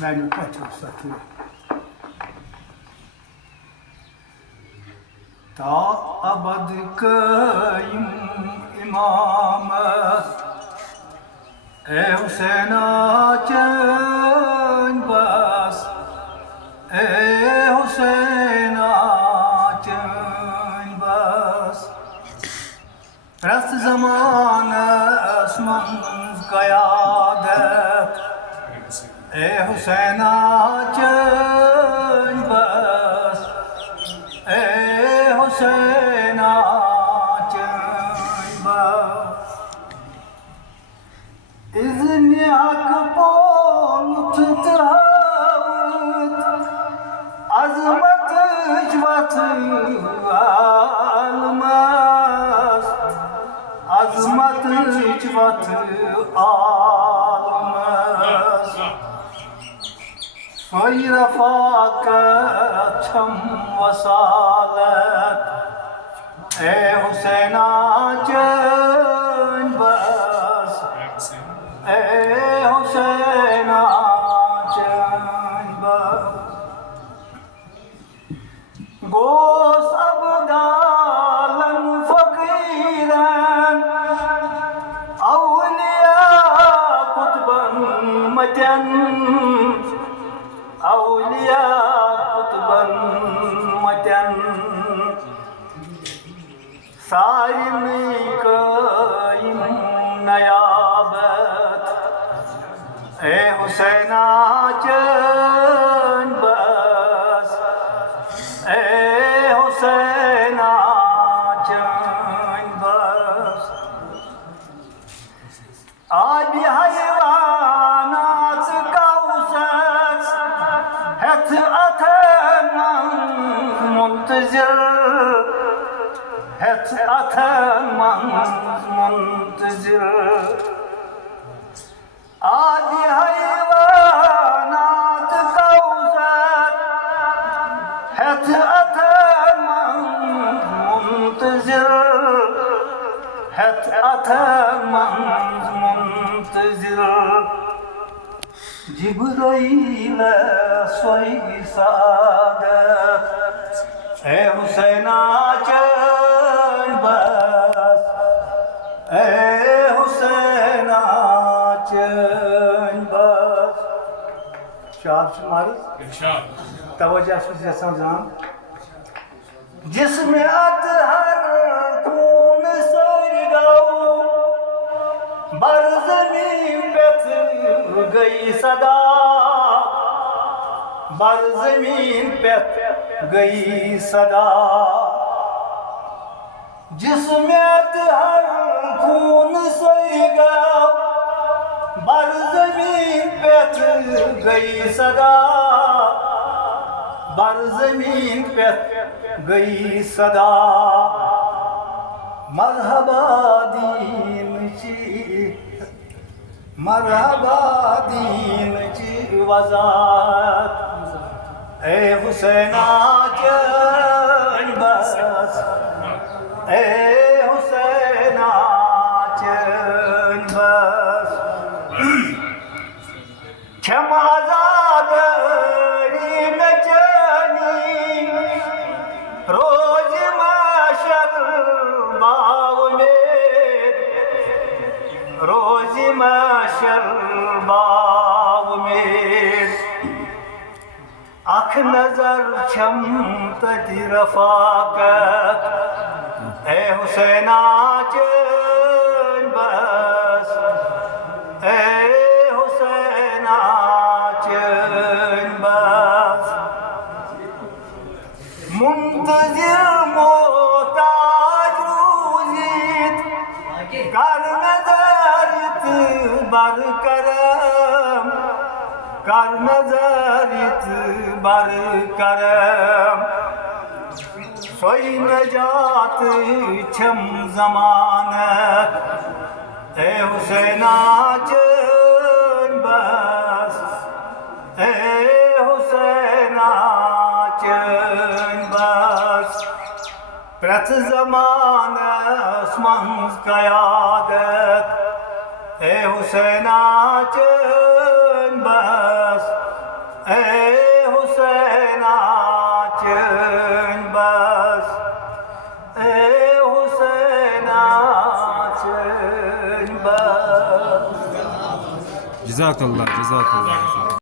मैंने कहा सकी ता अबद कयम इमाम ए हुसैना चन बस ए हुसैना चन बस रस्त ज़मान असमन क़यादत ए हुसैना चन बस ए हुसैना चन बस इज़्न हक पोलुत तहावत अज़मत जवत आलमस अज़मत जवत आलमस सोई रफ़ाक़त छम वसालत ए हुसैना चन बस ए हुसैना चन बस गोस अबदालन फ़क़ीरन औलिया कुतबन मतन औलिया कुतबन मतन सारिमी कयम नयाबत ए हुसैना चन बस ए हुसैना चन बस आबि हयवानात कौसर हथ अथन मुंतज़िर हथ अथन मुंतज़िर आदि हयवानात कौसर हथ अथन मुंतज़िर हथ अथन मुंतज़िर जिब्राईल सोई सादत ए हुसैना चन बस ए हुसैना चन बस शाद मारस तवज्जो से जान जिसमें अतहर खून सरगाओ बर ज़मीन पे गई सदा बर ज़मीन पे गई सदा जिसमें अतहर खून सरगाओ बर ज़मीन पे गई सदा बर ज़मीन पे गई सदा मरहबा दीन ची मरहबा दीन ची वज़ात ए हुसैना चन बस ए हुसैना चन बस छम आज़ादरी में चनी रोज माशर बाव में रोज माशर बाव में अख नजर छम तति रफ़ाक़त ए हुसैना चन बस ए हुसैना चन बस मुंतज़िर मोहताज रूज़ित कर नज़रित बर करम कर नज़रित बर करम सोई नजात छम ज़मानत ए हुसैना चन बस ए हुसैना चन बस प्रथ ज़मान असमन क़यादत ए हुसैना चन बस açın bas. Ey Hüseyin açın bas. Cezakallah, cezakallah.